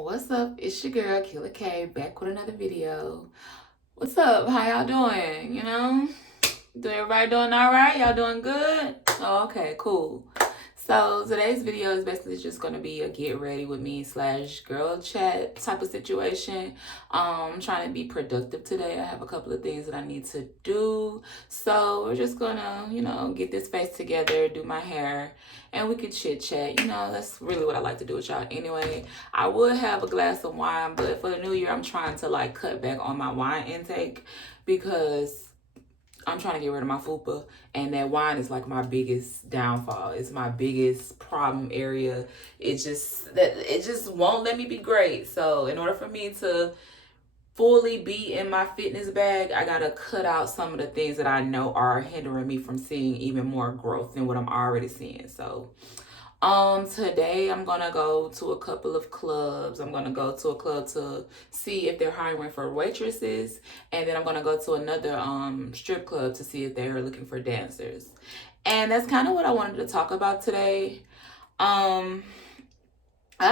What's up? It's your girl Killer K back with another video. What's up? How y'all doing? Everybody doing all right? Y'all doing good? Oh, okay, cool. So today's video is basically just gonna be a get ready with me / girl chat type of situation. I'm trying to be productive today. I have a couple of things that I need to do. So we're just gonna, get this face together, do my hair, and we could chit chat. That's really what I like to do with y'all anyway. I would have a glass of wine, but for the new year, I'm trying to cut back on my wine intake because I'm trying to get rid of my fupa, and that wine is like my biggest downfall. It's my biggest problem area. It just won't let me be great. So in order for me to fully be in my fitness bag, I gotta cut out some of the things that I know are hindering me from seeing even more growth than what I'm already seeing. So today I'm gonna go to a couple of clubs. I'm gonna go to a club to see if they're hiring for waitresses, and then I'm gonna go to another strip club to see if they're looking for dancers. And that's kind of what I wanted to talk about today. I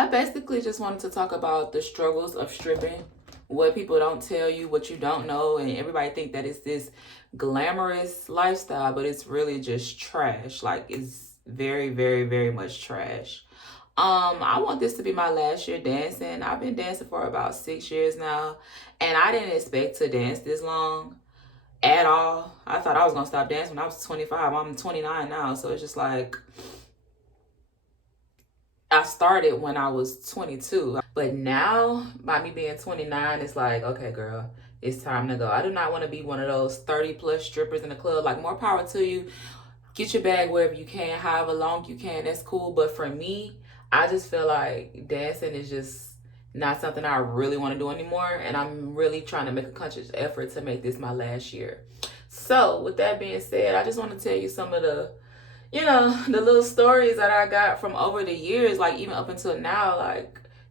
basically just wanted to talk about the struggles of stripping, what people don't tell you, what you don't know, and everybody think that it's this glamorous lifestyle, but it's really just trash. It's very, very, very much trash. I want this to be my last year dancing. I've been dancing for about 6 years now, and I didn't expect to dance this long at all. I thought I was gonna stop dancing when I was 25. I'm 29 now, so it's just like I started when I was 22. But now, by me being 29, it's like, okay, girl, it's time to go. I do not want to be one of those 30 plus strippers in the club. More power to you. Get your bag wherever you can, however long you can, that's cool. But for me, I just feel like dancing is just not something I really want to do anymore. And I'm really trying to make a conscious effort to make this my last year. So with that being said, I just want to tell you some of the little stories that I got from over the years, even up until now.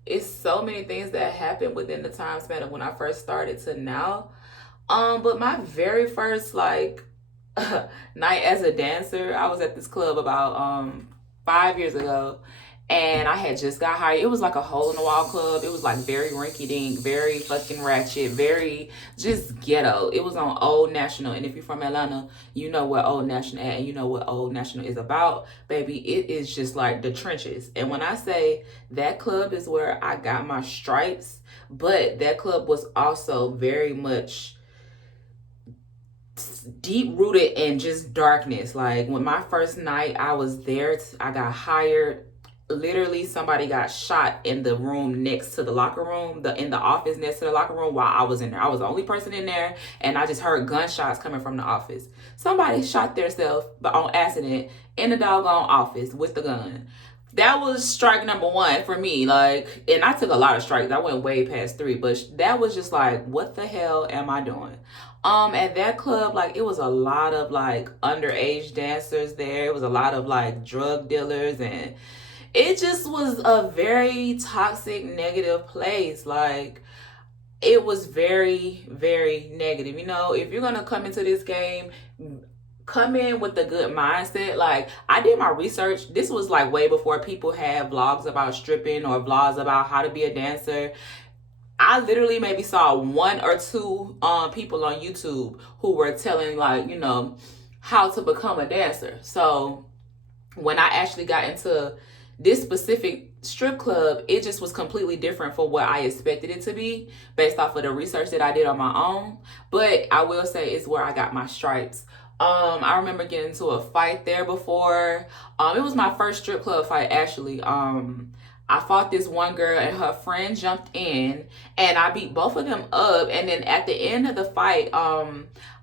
It's so many things that happened within the time span of when I first started to now. But my very first night as a dancer, I was at this club about 5 years ago, and I had just got hired. It was like a hole in the wall club. It was very rinky dink, very fucking ratchet, very just ghetto. It was on Old National, and if you're from Atlanta, you know what Old National at, and you know what Old National is about, baby. It is just like the trenches. And when I say that club is where I got my stripes, but that club was also very much deep rooted in just darkness. When my first night I was there, I got hired. Literally, somebody got shot in the room next to the locker room, in the office next to the locker room while I was in there. I was the only person in there, and I just heard gunshots coming from the office. Somebody shot themselves on accident in the doggone office with the gun. That was strike number one for me. And I took a lot of strikes. I went way past 3, but that was just what the hell am I doing? At that club, it was a lot of underage dancers there. It was a lot of drug dealers, and it just was a very toxic, negative place. It was very, very negative. If you're gonna come into this game, come in with a good mindset. I did my research. This was way before people had vlogs about stripping or vlogs about how to be a dancer. I literally maybe saw 1 or 2 people on YouTube who were telling how to become a dancer. So when I actually got into this specific strip club, it just was completely different from what I expected it to be based off of the research that I did on my own. But I will say it's where I got my stripes. I remember getting into a fight there before. It was my first strip club fight, actually. I fought this one girl, and her friend jumped in, and I beat both of them up. And then at the end of the fight,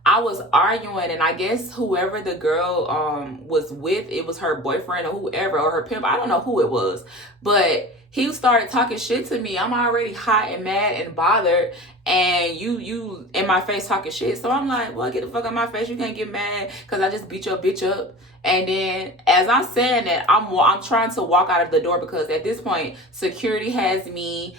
I was arguing, and I guess whoever the girl was with, it was her boyfriend or whoever, or her pimp. I don't know who it was, but he started talking shit to me. I'm already hot and mad and bothered, and you in my face talking shit. So I'm like, well, get the fuck out of my face. You can't get mad because I just beat your bitch up. And then as I'm saying that, I'm trying to walk out of the door because at this point, security has me.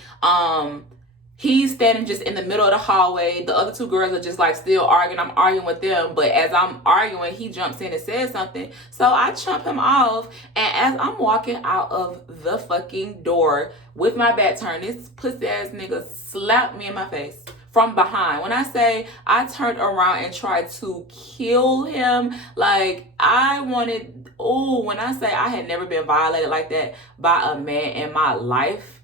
He's standing just in the middle of the hallway. The other two girls are just like still arguing. I'm arguing with them. But as I'm arguing, he jumps in and says something. So I chump him off. And as I'm walking out of the fucking door with my back turned, this pussy ass nigga slapped me in my face from behind. When I say I turned around and tried to kill him, like I wanted, when I say I had never been violated like that by a man in my life,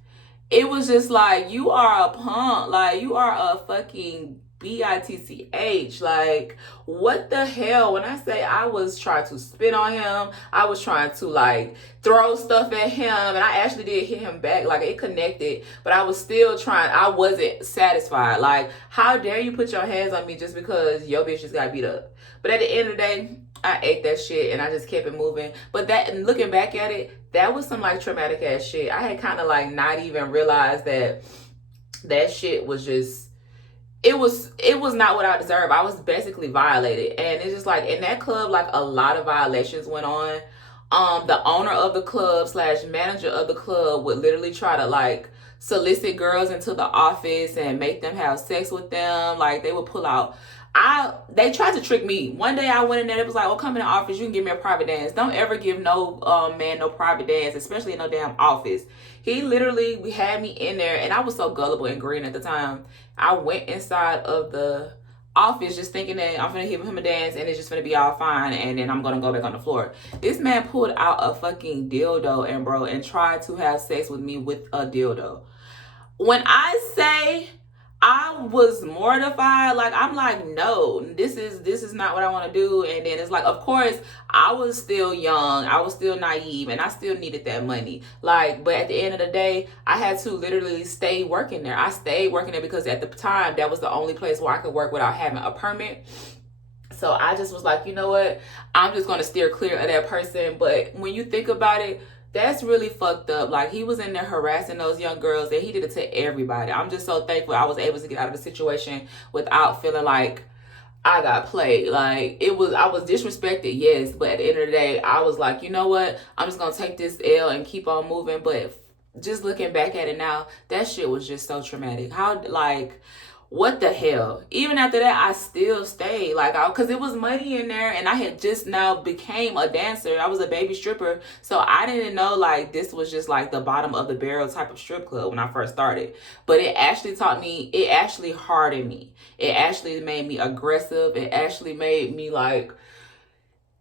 it was just like, you are a punk. Like, you are a fucking bitch. Like, what the hell? When I say I was trying to spit on him, I was trying to like throw stuff at him, and I actually did hit him back. Like, it connected, but I was still trying. I wasn't satisfied. Like, how dare you put your hands on me just because your bitch just got beat up? But at the end of the day, I ate that shit and I just kept it moving. But that, and looking back at it, that was some like traumatic ass shit. I had kind of like not even realized that that shit was just, it was not what I deserved. I was basically violated. And it's just like in that club, like a lot of violations went on. The owner of the club / manager of the club would literally try to like solicit girls into the office and make them have sex with them. Like they would pull out, they tried to trick me. One day I went in there, it was like, come in the office, you can give me a private dance. Don't ever give no man no private dance, especially in no damn office. He literally had me in there, and I was so gullible and green at the time. I went inside of the office just thinking that I'm gonna give him a dance and it's just gonna be all fine, and then I'm gonna go back on the floor. This man pulled out a fucking dildo and tried to have sex with me with a dildo. When I say I was mortified, like I'm like, no, this is not what I want to do. And then it's like, of course, I was still young, I was still naive, and I still needed that money. Like, but at the end of the day, I had to literally stay working there. I stayed working there because at the time, that was the only place where I could work without having a permit. So I just was like, you know what? I'm just going to steer clear of that person. But when you think about it, that's really fucked up. Like, he was in there harassing those young girls, and he did it to everybody. I'm just so thankful I was able to get out of the situation without feeling like I got played. Like, I was disrespected, yes, but at the end of the day, I was like, you know what? I'm just gonna take this L and keep on moving. But just looking back at it now, that shit was just so traumatic. How, like, what the hell? Even after that, I still stayed, like, because it was money in there, and I had just now became a dancer. I was a baby stripper, so I didn't know, like, this was just like the bottom of the barrel type of strip club when I first started. But it actually taught me, it actually hardened me. It actually made me aggressive. It actually made me like,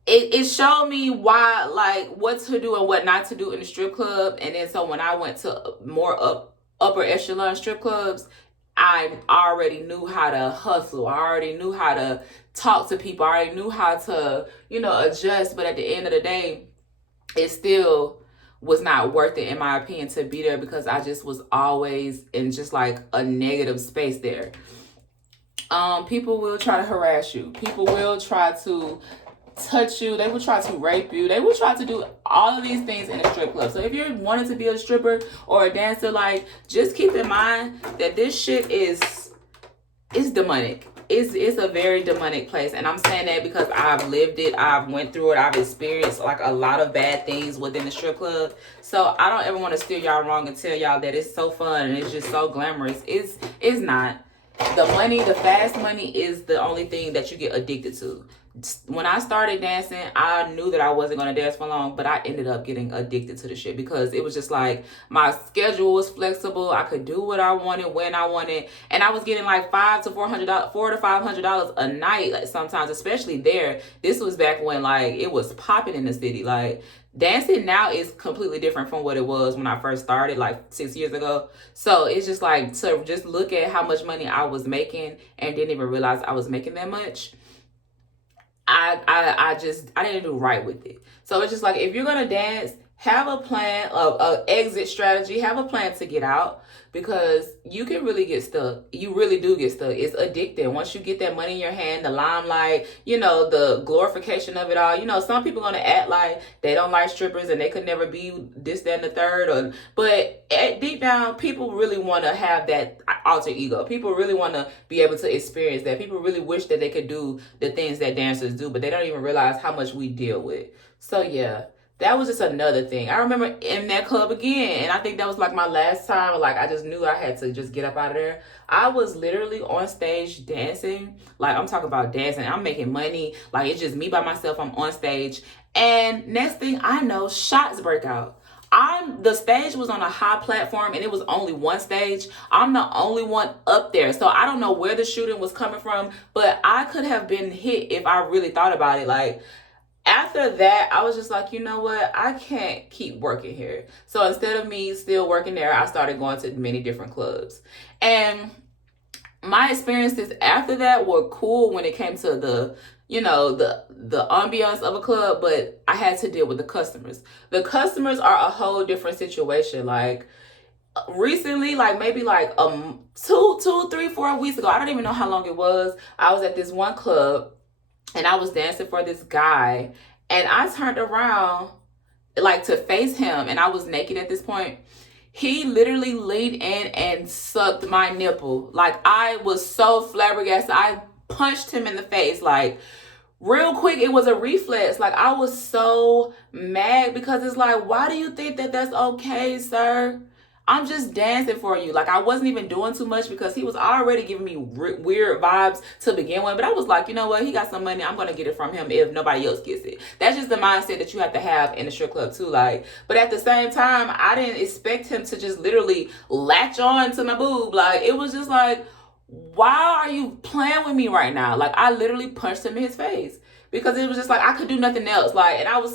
it showed me why, like, what to do and what not to do in the strip club. And then so when I went to more upper echelon strip clubs, I already knew how to hustle. I already knew how to talk to people. I already knew how to, adjust. But at the end of the day, it still was not worth it, in my opinion, to be there, because I just was always in just like a negative space there. People will try to harass you. People will try to touch you. They will try to rape you. They will try to do all of these things in a strip club. So if you're wanting to be a stripper or a dancer, like, just keep in mind that this shit is demonic. It's a very demonic place. And I'm saying that because I've lived it. I've went through it. I've experienced like a lot of bad things within the strip club. So I don't ever want to steer y'all wrong and tell y'all that it's so fun and it's just so glamorous. It's not. The fast money is the only thing that you get addicted to. When I started dancing, I knew that I wasn't going to dance for long, but I ended up getting addicted to the shit because it was just like my schedule was flexible. I could do what I wanted when I wanted, and I was getting like $400 to $500 a night, like sometimes, especially there. This was back when like it was popping in the city. Like, dancing now is completely different from what it was when I first started, like 6 years ago. So it's just like, to just look at how much money I was making and didn't even realize I was making that much. I didn't do right with it. So it's just like, if you're gonna dance, have a plan of exit strategy, have a plan to get out, because you can really get stuck. You really do get stuck. It's addicting. Once you get that money in your hand, the limelight, the glorification of it all. Some people are gonna act like they don't like strippers and they could never be this, that, and the third. But deep down, people really want to have that alter ego. People really want to be able to experience that. People really wish that they could do the things that dancers do, but they don't even realize how much we deal with. So yeah. that was just another thing. I remember in that club again, and I think that was like my last time. Like, I just knew I had to just get up out of there. I was literally on stage dancing. Like, I'm talking about dancing. I'm making money. Like, it's just me by myself. I'm on stage. And next thing I know, shots break out. The stage was on a high platform, and it was only one stage. I'm the only one up there. So I don't know where the shooting was coming from, but I could have been hit if I really thought about it. Like, after that, I was just like, you know what? I can't keep working here. So instead of me still working there, I started going to many different clubs. And my experiences after that were cool when it came to the ambiance of a club, but I had to deal with the customers. The customers are a whole different situation. Like, recently, like maybe like 2, 3, 4 weeks ago, I don't even know how long it was, I was at this one club and I was dancing for this guy, and I turned around like to face him, and I was naked at this point. He literally leaned in and sucked my nipple. Like, I was so flabbergasted. I punched him in the face, like, real quick. It was a reflex. Like, I was so mad because it's like, why do you think that that's okay, sir? I'm just dancing for you. Like, I wasn't even doing too much because he was already giving me weird vibes to begin with. But I was like, you know what? He got some money. I'm going to get it from him if nobody else gets it. That's just the mindset that you have to have in the strip club too. Like, but at the same time, I didn't expect him to just literally latch on to my boob. Like, it was just like, why are you playing with me right now? Like, I literally punched him in his face because it was just like, I could do nothing else. Like, and I was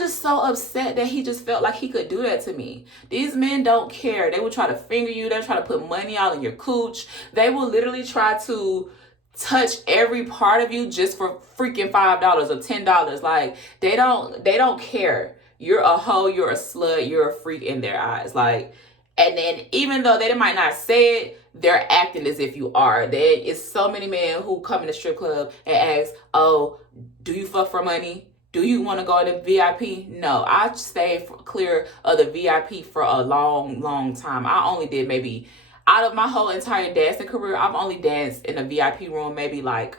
just so upset that he just felt like he could do that to me. These men don't care. They will try to finger you. They'll try to put money out in your cooch. They will literally try to touch every part of you just for freaking $5 or $10. Like, they don't care. You're a hoe, you're a slut, you're a freak in their eyes. Like, and then even though they might not say it, they're acting as if you are. There is so many men who come in the strip club and ask, oh, do you fuck for money? Do you want to go to VIP? No, I stayed clear of the VIP for a long, long time. I only did maybe, out of my whole entire dancing career, I've only danced in a VIP room maybe like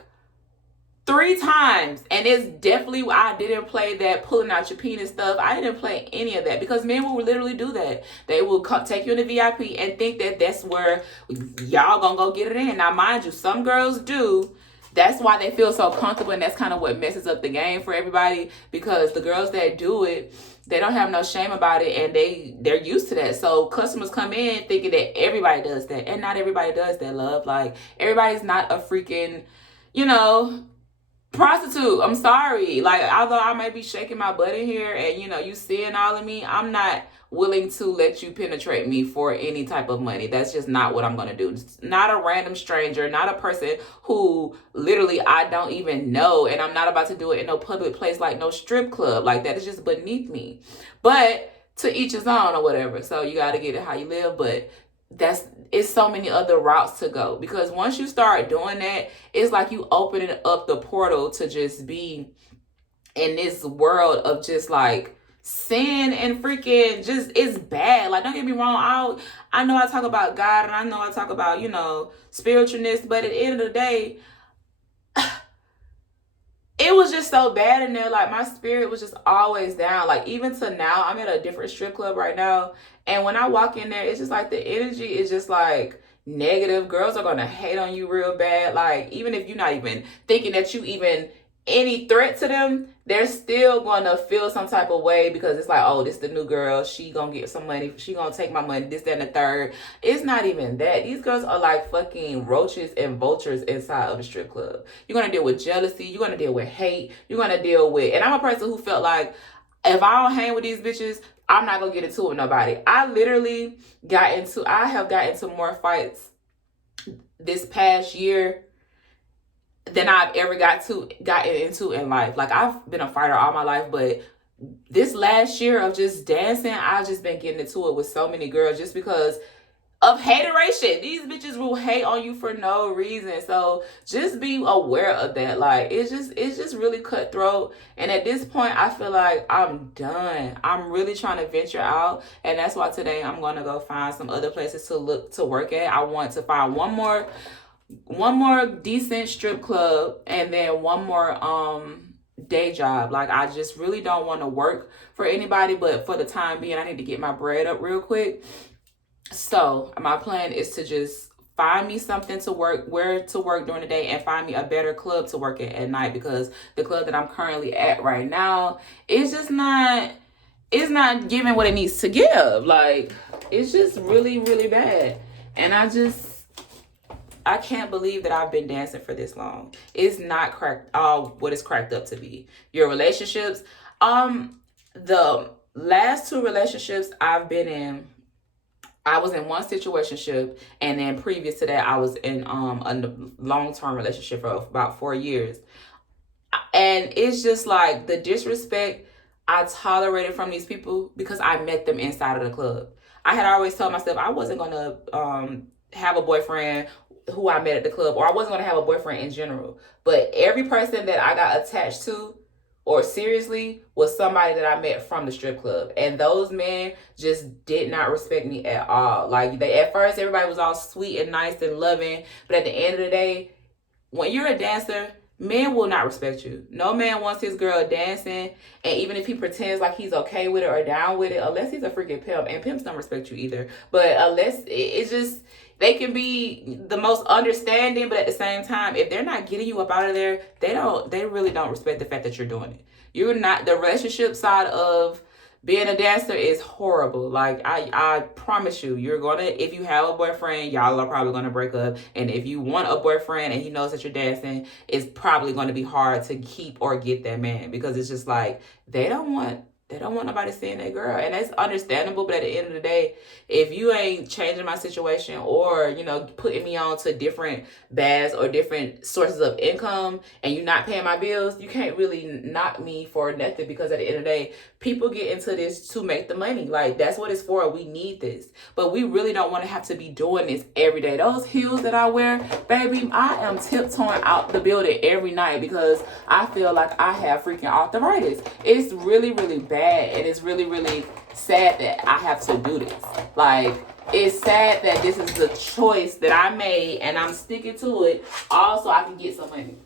3 times. And it's definitely, I didn't play that pulling out your penis stuff. I didn't play any of that because men will literally do that. They will take you in the VIP and think that that's where y'all gonna go get it in. Now, mind you, some girls do. That's why they feel so comfortable, and that's kind of what messes up the game for everybody, because the girls that do it, they don't have no shame about it, and they're used to that. So customers come in thinking that everybody does that, and not everybody does that, love. Like, everybody's not a freaking, prostitute. I'm sorry. Like, although I might be shaking my butt in here and, you seeing all of me, I'm not willing to let you penetrate me for any type of money. That's just not what I'm going to do. It's not a random stranger, not a person who literally I don't even know, and I'm not about to do it in no public place like no strip club. Like, that is just beneath me. But to each his own or whatever. So you got to get it how you live, but it's so many other routes to go, because once you start doing that, it's like you opening up the portal to just be in this world of just like sin and freaking just, it's bad. Like, don't get me wrong, I know I talk about God, and I know I talk about spiritualness, but at the end of the day, it was just so bad in there. Like, my spirit was just always down. Like, even to now, I'm at a different strip club right now, and when I walk in there, it's just like the energy is just like negative. Girls are gonna hate on you real bad. Like, even if you're not even thinking that you even any threat to them, they're still gonna feel some type of way, because it's like, oh, this the new girl, she gonna get some money, she gonna take my money, this, that, and the third. It's not even that. These girls are like fucking roaches and vultures inside of a strip club. You're gonna deal with jealousy, you're gonna deal with hate, you're gonna deal with, and I'm a person who felt like, if I don't hang with these bitches, I'm not gonna get into it with nobody. I have got into more fights this past year than I've ever gotten into in life. Like, I've been a fighter all my life, but this last year of just dancing, I've just been getting into it with so many girls just because of hateration. These bitches will hate on you for no reason. So just be aware of that. Like, it's just really cutthroat. And at this point, I feel like I'm done. I'm really trying to venture out, and that's why today I'm gonna go find some other places to work at. I want to find one more decent strip club, and then one more day job. Like, I just really don't want to work for anybody, but for the time being, I need to get my bread up real quick. So my plan is to just find me something to work, where to work during the day, and find me a better club to work at night, because the club that I'm currently at right now is just not, it's not giving what it needs to give. Like, it's just really, really bad. And I can't believe that I've been dancing for this long. It's not cracked all what it's cracked up to be. Your relationships, the last 2 relationships I've been in, I was in one situationship, and then previous to that, I was in a long-term relationship for about 4 years. And it's just like the disrespect I tolerated from these people because I met them inside of the club. I had always told myself I wasn't going to have a boyfriend who I met at the club, or I wasn't going to have a boyfriend in general. But every person that I got attached to or seriously was somebody that I met from the strip club. And those men just did not respect me at all. Like, at first, everybody was all sweet and nice and loving. But at the end of the day, when you're a dancer, men will not respect you. No man wants his girl dancing. And even if he pretends like he's okay with it or down with it, unless he's a freaking pimp. And pimps don't respect you either. But unless it's just, they can be the most understanding, but at the same time, if they're not getting you up out of there, they really don't respect the fact that you're doing it. You're not, the relationship side of being a dancer is horrible. Like, I promise you, you're gonna, if you have a boyfriend, y'all are probably gonna break up. And if you want a boyfriend and he knows that you're dancing, it's probably gonna be hard to keep or get that man, because it's just like, they don't want nobody seeing that girl. And that's understandable, but at the end of the day, if you ain't changing my situation or, putting me on to different baths or different sources of income, and you're not paying my bills, you can't really knock me for nothing, because at the end of the day, people get into this to make the money. Like, that's what it's for. We need this. But we really don't want to have to be doing this every day. Those heels that I wear, baby, I am tiptoeing out the building every night because I feel like I have freaking arthritis. It's really, really bad. And it's really, really sad that I have to do this. Like, it's sad that this is the choice that I made and I'm sticking to it, all so I can get some money.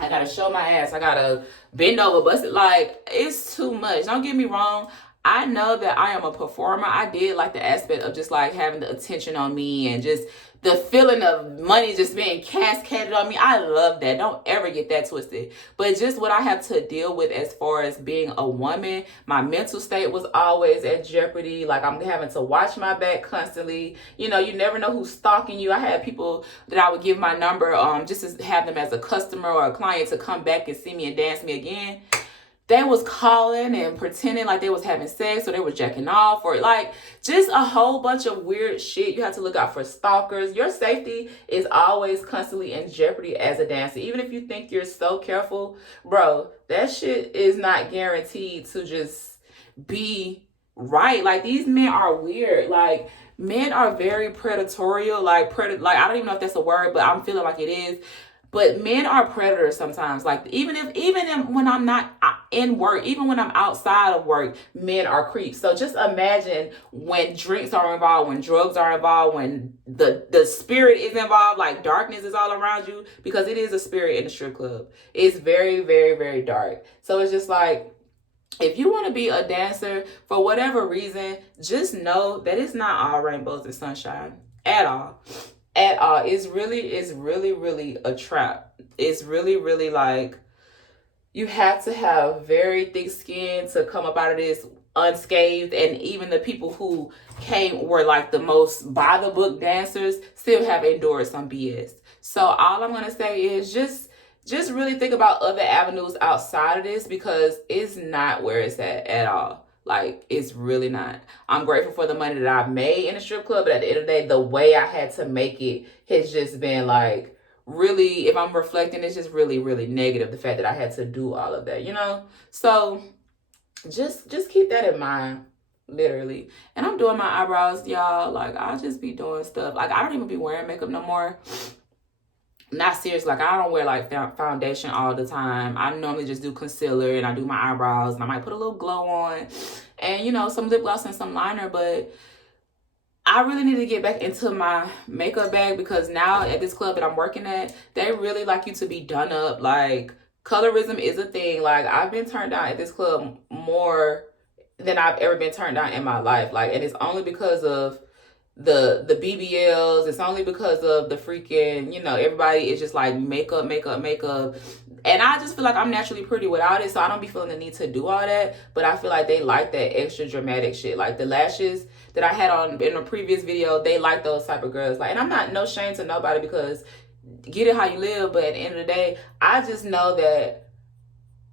I gotta show my ass. I gotta bend over, bust it. Like, it's too much. Don't get me wrong. I know that I am a performer. I did like the aspect of just like having the attention on me and just the feeling of money just being cascaded on me. I love that. Don't ever get that twisted. But just what I have to deal with as far as being a woman, my mental state was always at jeopardy. Like, I'm having to watch my back constantly. You never know who's stalking you. I had people that I would give my number just to have them as a customer or a client to come back and see me and dance me again. They was calling and pretending like they was having sex, or they were jacking off, or like just a whole bunch of weird shit. You have to look out for stalkers. Your safety is always constantly in jeopardy as a dancer. Even if you think you're so careful, bro, that shit is not guaranteed to just be right. Like, these men are weird. Like, men are very predatory. Like, I don't even know if that's a word, but I'm feeling like it is. But men are predators sometimes. Like, even when I'm not in work, even when I'm outside of work, men are creeps. So just imagine when drinks are involved, when drugs are involved, when the spirit is involved, like darkness is all around you, because it is a spirit in the strip club. It's very, very, very dark. So it's just like, if you want to be a dancer for whatever reason, just know that it's not all rainbows and sunshine at all. At all. It's really, really a trap. It's really, really like, you have to have very thick skin to come up out of this unscathed. And even the people who were like the most by the book dancers still have endured some BS. So all I'm going to say is just really think about other avenues outside of this, because it's not where it's at all. Like, it's really not. I'm grateful for the money that I've made in the strip club, but at the end of the day, the way I had to make it has just been like, really, if I'm reflecting, it's just really, really negative, the fact that I had to do all of that, So just keep that in mind, literally. And I'm doing my eyebrows, y'all. Like, I'll just be doing stuff. Like, I don't even be wearing makeup no more. Not serious. Like, I don't wear like foundation all the time. I normally just do concealer, and I do my eyebrows, and I might put a little glow on, and some lip gloss and some liner. But I really need to get back into my makeup bag, because now at this club that I'm working at, they really like you to be done up, like Colorism is a thing. Like, I've been turned down at this club more than I've ever been turned down in my life. Like, and it's only because of the BBLs. It's only because of the freaking, everybody is just like makeup, makeup, makeup. And I just feel like I'm naturally pretty without it, so I don't be feeling the need to do all that. But I feel like they like that extra dramatic shit. Like the lashes that I had on in a previous video, they like those type of girls. Like, and I'm not no shame to nobody, because get it how you live. But at the end of the day, I just know that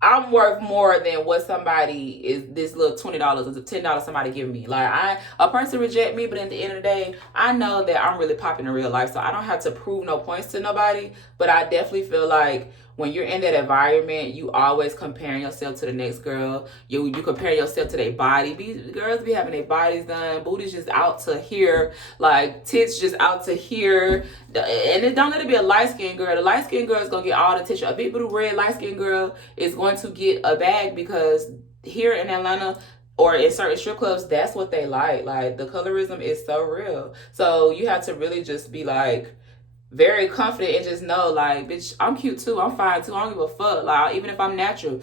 I'm worth more than what somebody is, this little $20 or $10 somebody giving me. Like, a person reject me, but at the end of the day, I know that I'm really popping in real life, so I don't have to prove no points to nobody. But I definitely feel like when you're in that environment, you always comparing yourself to the next girl. You compare yourself to their body. Girls be having their bodies done, booties just out to here, like tits just out to here. And it don't let it be a light-skinned girl. The light-skinned girl is going to get all the attention. A big little red light-skinned girl is going to get a bag, because here in Atlanta or in certain strip clubs, that's what they like. Like, the colorism is so real. So you have to really just be like very confident and just know, like, bitch, I'm cute too. I'm fine too. I don't give a fuck. Like, even if I'm natural,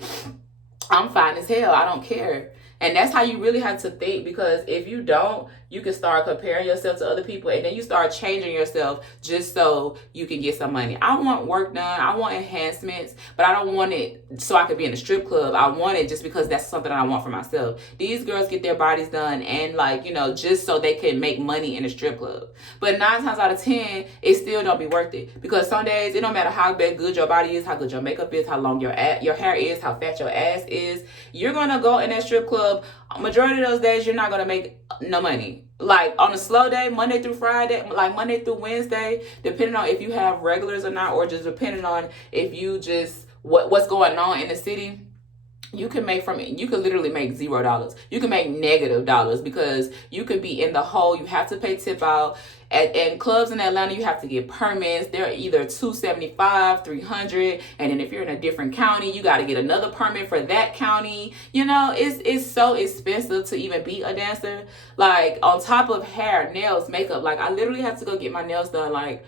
I'm fine as hell. I don't care. And that's how you really have to think, because if you don't, you can start comparing yourself to other people, and then you start changing yourself just so you can get some money. I want work done. I want enhancements, but I don't want it so I could be in a strip club. I want it just because that's something I want for myself. These girls get their bodies done and, like, just so they can make money in a strip club. But 9 times out of 10, it still don't be worth it, because some days it don't matter how good your body is, how good your makeup is, how long your hair is, how fat your ass is. You're gonna go in that strip club. Majority of those days, you're not gonna make no money. Like, on a slow day, Monday through Friday, like Monday through Wednesday, depending on if you have regulars or not, or just depending on if you just what's going on in the city, you can literally make $0. You can make negative dollars, because you could be in the hole. You have to pay tip out. At clubs in Atlanta, you have to get permits. They're either $275, $300, and then if you're in a different county, you got to get another permit for that county. It's so expensive to even be a dancer. Like, on top of hair, nails, makeup. Like, I literally have to go get my nails done, like,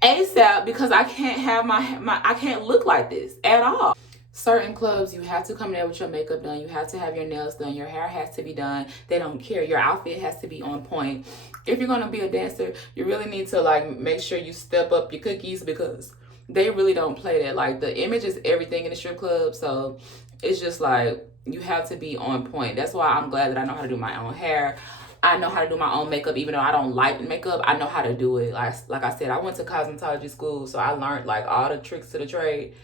ASAP, because I can't have I can't look like this at all. Certain clubs, you have to come there with your makeup done. You have to have your nails done. Your hair has to be done. They don't care. Your outfit has to be on point. If you're going to be a dancer, you really need to, like, make sure you step up your cookies, because they really don't play that. Like, the image is everything in the strip club. So it's just like, you have to be on point. That's why I'm glad that I know how to do my own hair. I know how to do my own makeup. Even though I don't like makeup, I know how to do it. Like I said, I went to cosmetology school, so I learned, like, all the tricks to the trade.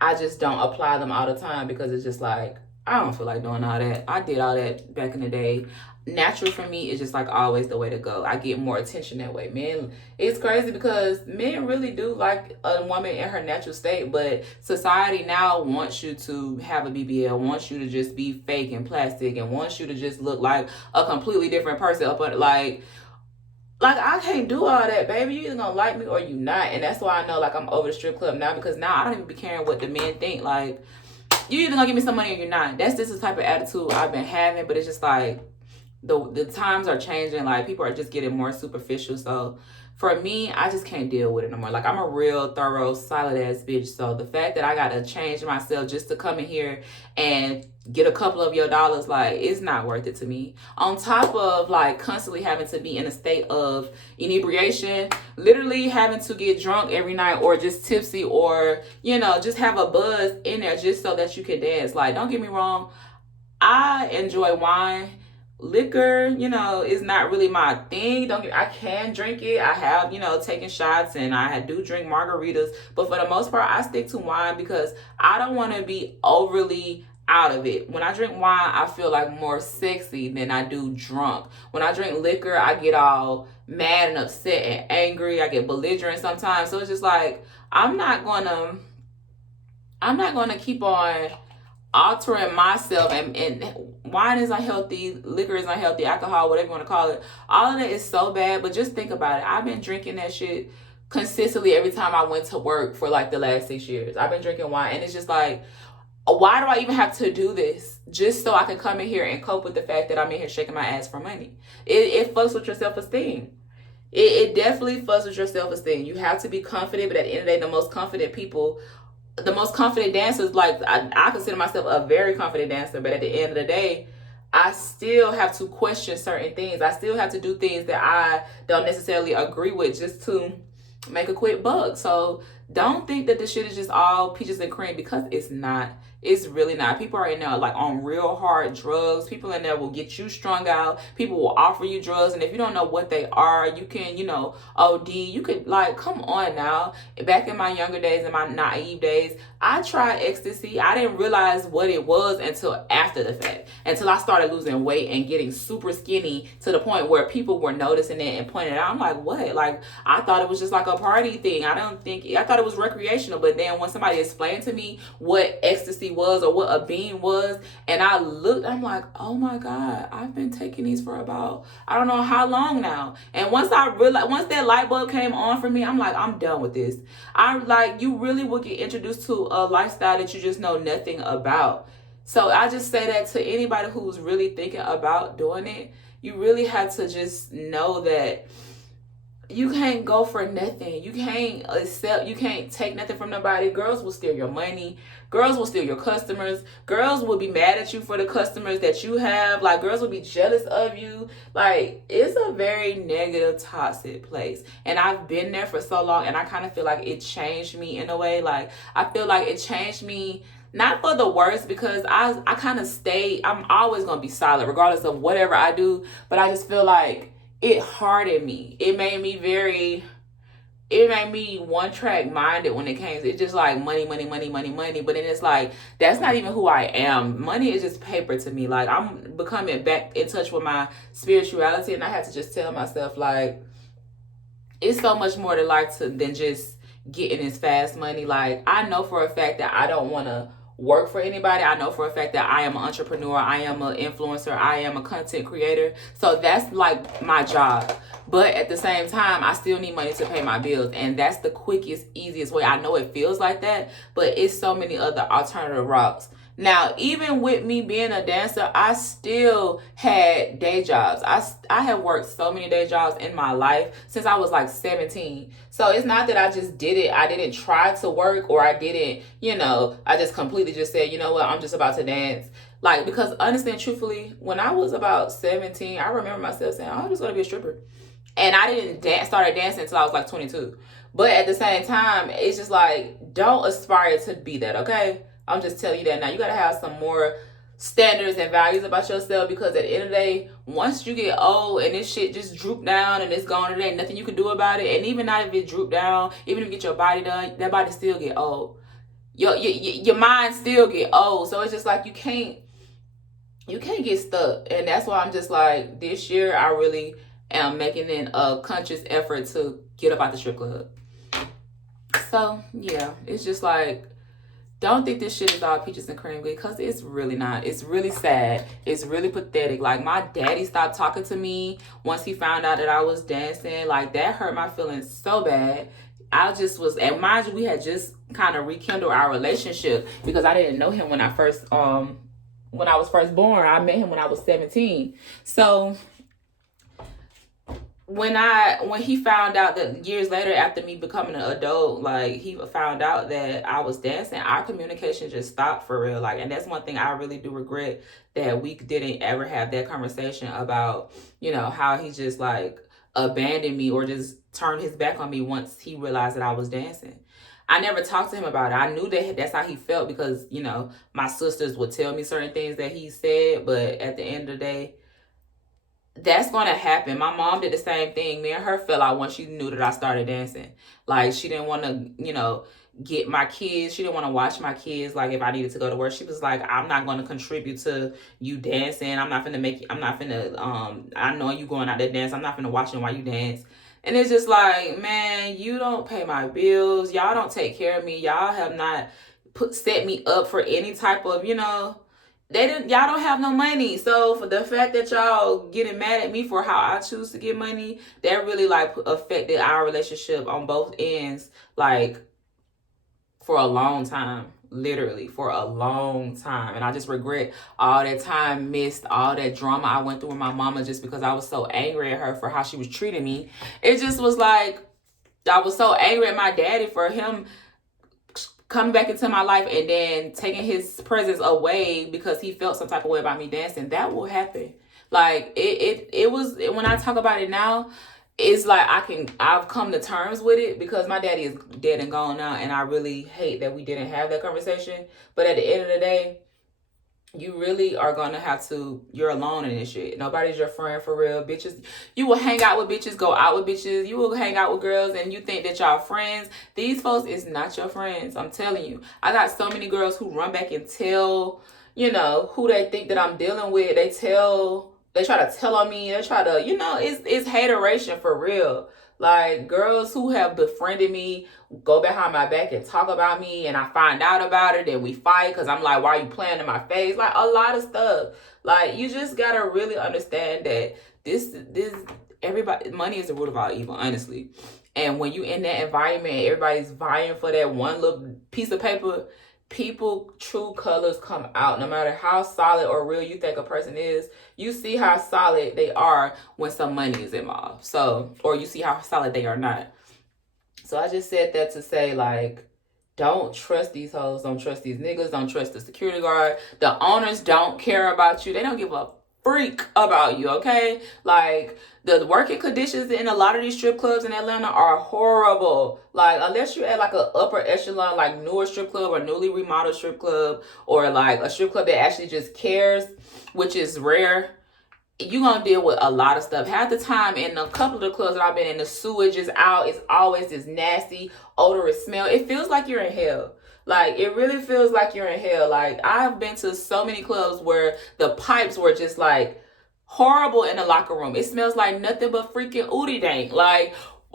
I just don't apply them all the time, because it's just like, I don't feel like doing all that. I did all that back in the day. Natural for me is just, like, always the way to go. I get more attention that way. Men, it's crazy, because men really do like a woman in her natural state, but society now wants you to have a BBL, wants you to just be fake and plastic, and wants you to just look like a completely different person. But like, I can't do all that, baby. You either gonna like me or you not. And that's why I know, like, I'm over the strip club now, because now I don't even be caring what the men think. Like, you either gonna give me some money or you're not. That's just the type of attitude I've been having. But it's just like, the times are changing. Like, people are just getting more superficial. So for me, I just can't deal with it no more. Like, I'm a real thorough, solid ass bitch. So the fact that I gotta change myself just to come in here and get a couple of your dollars, like, it's not worth it to me. On top of, like, constantly having to be in a state of inebriation, literally having to get drunk every night, or just tipsy, or, just have a buzz in there just so that you can dance. Like, don't get me wrong, I enjoy wine. Liquor, is not really my thing. I can drink it. I have, taken shots, and I do drink margaritas. But for the most part, I stick to wine, because I don't want to be overly out of it. When I drink wine, I feel like more sexy than I do drunk. When I drink liquor, I get all mad and upset and angry. I get belligerent sometimes. So it's just like, I'm not gonna keep on altering myself, and wine is unhealthy, liquor is unhealthy, alcohol, whatever you want to call it. All of that is so bad. But just think about it. I've been drinking that shit consistently every time I went to work for, like, the last 6 years. I've been drinking wine, and it's just like, why do I even have to do this? Just so I can come in here and cope with the fact that I'm in here shaking my ass for money. It fucks with your self-esteem. It definitely fucks with your self-esteem. You have to be confident, but at the end of the day, the most confident people the most confident dancers, like I consider myself a very confident dancer, but at the end of the day, I still have to question certain things. I still have to do things that I don't necessarily agree with just to make a quick buck. So don't think that this shit is just all peaches and cream, because it's not. It's really not. People are in there like on real hard drugs. People in there will get you strung out. People will offer you drugs, and if you don't know what they are, you can, OD. You could, like, come on now. Back in my younger days, in my naive days, I tried ecstasy. I didn't realize what it was until after the fact, until I started losing weight and getting super skinny to the point where people were noticing it and pointing it out. I'm like, what? Like, I thought it was just like a party thing. I thought it was recreational. But then when somebody explained to me what ecstasy was or what a bean was, and I looked, I'm like, oh my God, I've been taking these for about, I don't know how long now. And once that light bulb came on for me, I'm like, I'm done with this. I'm like, you really will get introduced to a lifestyle that you just know nothing about. So I just say that to anybody who's really thinking about doing it. You really have to just know that you can't go for nothing. You can't take nothing from nobody. Girls will steal your money. Girls will steal your customers. Girls will be mad at you for the customers that you have. Like, girls will be jealous of you. Like, it's a very negative, toxic place. And I've been there for so long, and I kind of feel like it changed me in a way. Like, I feel like it changed me, not for the worse, because I kind of I'm always going to be solid regardless of whatever I do. But I just feel like it hardened me. It made me one track minded when it came. It's just like money. But then it's like, that's not even who I am. Money is just paper to me. Like, I'm becoming back in touch with my spirituality, and I have to just tell myself, like, it's so much more to life than just getting this fast money. Like, I know for a fact that I don't want to work for anybody. I know for a fact that I am an entrepreneur. I am an influencer. I am a content creator. So that's like my job. But at the same time, I still need money to pay my bills. And that's the quickest, easiest way. I know it feels like that, but it's so many other alternative routes. Now, even with me being a dancer, I still had day jobs. I have worked so many day jobs in my life since I was like 17. So it's not that I just did it. I didn't try to work, or I didn't, I just completely just said, you know what, I'm just about to dance. Like, because honestly and truthfully, when I was about 17, I remember myself saying, oh, I'm just going to be a stripper. And I didn't started dancing until I was like 22. But at the same time, it's just like, don't aspire to be that, okay? I'm just telling you that now. You got to have some more standards and values about yourself, because at the end of the day, once you get old and this shit just droop down and it's gone, and there ain't nothing you can do about it. And even not if it droop down, even if you get your body done, that body still get old. Your mind still get old. So it's just like, you can't get stuck. And that's why I'm just like, this year I really am making a conscious effort to get up out the strip club. So yeah, it's just like, don't think this shit is all peaches and cream, because it's really not. It's really sad. It's really pathetic. Like, my daddy stopped talking to me once he found out that I was dancing. Like, that hurt my feelings so bad. I just was, and mind you, we had just kind of rekindled our relationship, because I didn't know him when I was first born. I met him when I was 17. So when he found out that years later, after me becoming an adult, like, he found out that I was dancing, our communication just stopped for real. Like, and that's one thing I really do regret, that we didn't ever have that conversation about, how he just like abandoned me or just turned his back on me once he realized that I was dancing. I never talked to him about it. I knew that that's how he felt, because, my sisters would tell me certain things that he said, but at the end of the day, that's going to happen. My mom did the same thing. Me and her fell out once she knew that I started dancing. Like, she didn't want to, get my kids. She didn't want to watch my kids. Like, if I needed to go to work, she was like, I'm not going to contribute to you dancing. I know you going out there dance. I'm not going to watch you while you dance. And it's just like, man, you don't pay my bills. Y'all don't take care of me. Y'all have not set me up for any type of, y'all don't have no money. So for the fact that y'all getting mad at me for how I choose to get money, that really like affected our relationship on both ends, like, for a long time, literally for a long time. And I just regret all that time missed, all that drama I went through with my mama, just because I was so angry at her for how she was treating me. It just was like, I was so angry at my daddy for him coming back into my life and then taking his presence away because he felt some type of way about me dancing. That will happen. Like it was, when I talk about it now, it's like I've come to terms with it because my daddy is dead and gone now, and I really hate that we didn't have that conversation. But at the end of the day, you really are gonna have to, you're alone in this shit. Nobody's your friend for real. Bitches, you will hang out with bitches, go out with bitches, you will hang out with girls, and you think that y'all friends. These folks is not your friends. I'm telling you. I got so many girls who run back and tell, who they think that I'm dealing with. They try to tell on me. They try to, it's hateration for real. Like, girls who have befriended me go behind my back and talk about me, and I find out about it, and we fight because I'm like, why are you playing in my face? Like, a lot of stuff. Like, you just gotta really understand that this everybody, money is the root of all evil, honestly. And when you in that environment, everybody's vying for that one little piece of paper, people true colors come out. No matter how solid or real you think a person is, you see how solid they are when some money is involved. So, or you see how solid they are not. So I just said that to say, like, don't trust these hoes, don't trust these niggas, don't trust the security guard. The owners don't care about you. They don't give a freak about you, okay? Like, the working conditions in a lot of these strip clubs in Atlanta are horrible. Like, unless you're at like a upper echelon, like newer strip club or newly remodeled strip club, or like a strip club that actually just cares, which is rare, you're gonna deal with a lot of stuff. Half the time in a couple of the clubs that I've been in, the sewage is out. It's always this nasty, odorous smell. It feels like you're in hell. Like, it really feels like you're in hell. Like, I've been to so many clubs where the pipes were just like horrible in the locker room. It smells like nothing but freaking ooty dank. Like,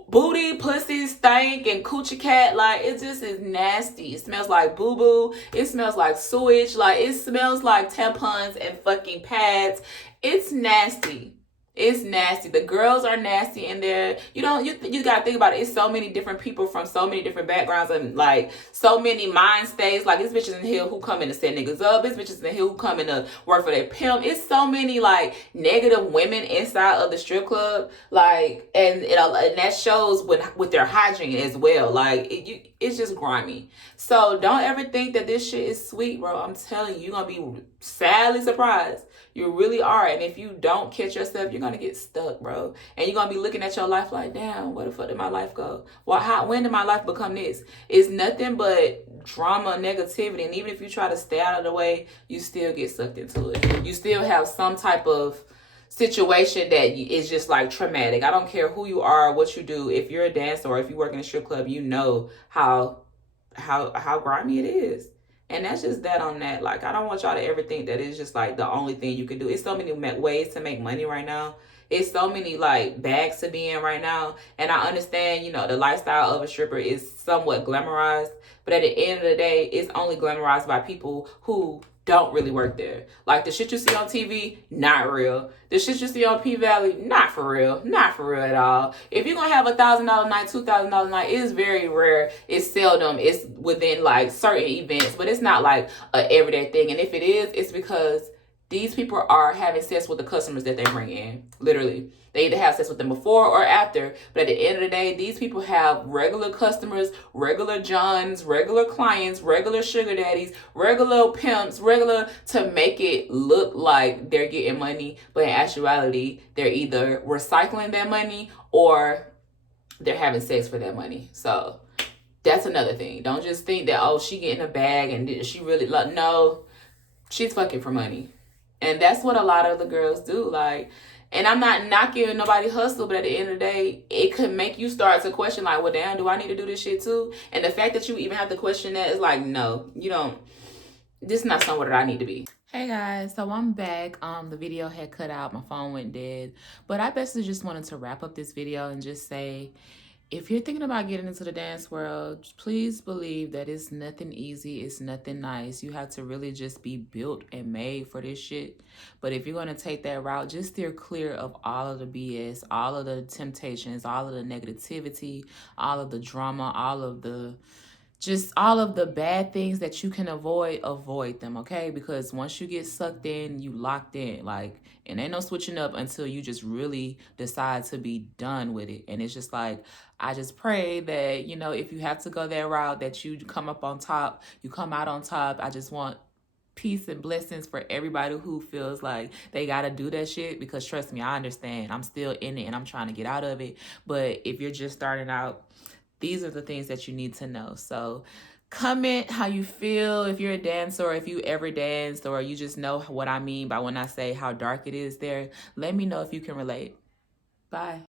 booty, pussy, stank, and coochie cat. Like, it just is nasty. It smells like boo-boo. It smells like sewage. Like, it smells like tampons and fucking pads. It's nasty. It's nasty. The girls are nasty in there. You gotta think about it. It's so many different people from so many different backgrounds and like so many mind states. Like, it's bitches in here who come in to set niggas up. It's bitches in here who come in to work for their pimp. It's so many like negative women inside of the strip club. Like, and that shows with their hygiene as well. Like, it's just grimy. So don't ever think that this shit is sweet, bro. I'm telling you, you're gonna be sadly surprised. You really are. And if you don't catch yourself, you're going to get stuck, bro. And you're going to be looking at your life like, damn, where the fuck did my life go? When did my life become this? It's nothing but drama, negativity. And even if you try to stay out of the way, you still get sucked into it. You still have some type of situation that is just like traumatic. I don't care who you are, what you do. If you're a dancer or if you work in a strip club, you know how grimy it is. And that's just that on that. Like, I don't want y'all to ever think that it's just like the only thing you can do. It's so many ways to make money right now. It's so many like bags to be in right now. And I understand, the lifestyle of a stripper is somewhat glamorized. But at the end of the day, it's only glamorized by people who don't really work there. Like, the shit you see on TV, not real. The shit you see on P-Valley, not for real. Not for real at all. If you're gonna have $1,000 night, $2,000 night, it's very rare. It's seldom. It's within like certain events, but it's not like a everyday thing. And if it is, it's because these people are having sex with the customers that they bring in. Literally. They either have sex with them before or after. But at the end of the day, these people have regular customers, regular Johns, regular clients, regular sugar daddies, regular pimps, to make it look like they're getting money. But in actuality, they're either recycling that money or they're having sex for that money. So that's another thing. Don't just think that, oh, she getting a bag and she really, no, she's fucking for money. And that's what a lot of the girls do. Like, and I'm not knocking nobody hustle, but at the end of the day, it could make you start to question, like, well, damn, do I need to do this shit too? And the fact that you even have to question that is like, no, you don't. This is not somewhere that I need to be. Hey guys, so I'm back. The video had cut out, my phone went dead. But I basically just wanted to wrap up this video and just say, if you're thinking about getting into the dance world, please believe that it's nothing easy. It's nothing nice. You have to really just be built and made for this shit. But if you're going to take that route, just steer clear of all of the BS, all of the temptations, all of the negativity, all of the drama, all of the just all of the bad things that you can avoid them, okay? Because once you get sucked in, you locked in, like, and ain't no switching up until you just really decide to be done with it. And it's just like, I just pray that, you know, if you have to go that route, that you come up on top, you come out on top. I just want peace and blessings for everybody who feels like they got to do that shit, because trust me, I understand. I'm still in it and I'm trying to get out of it. But if you're just starting out, these are the things that you need to know. So comment how you feel, if you're a dancer, or if you ever danced, or you just know what I mean by when I say how dark it is there. Let me know if you can relate. Bye.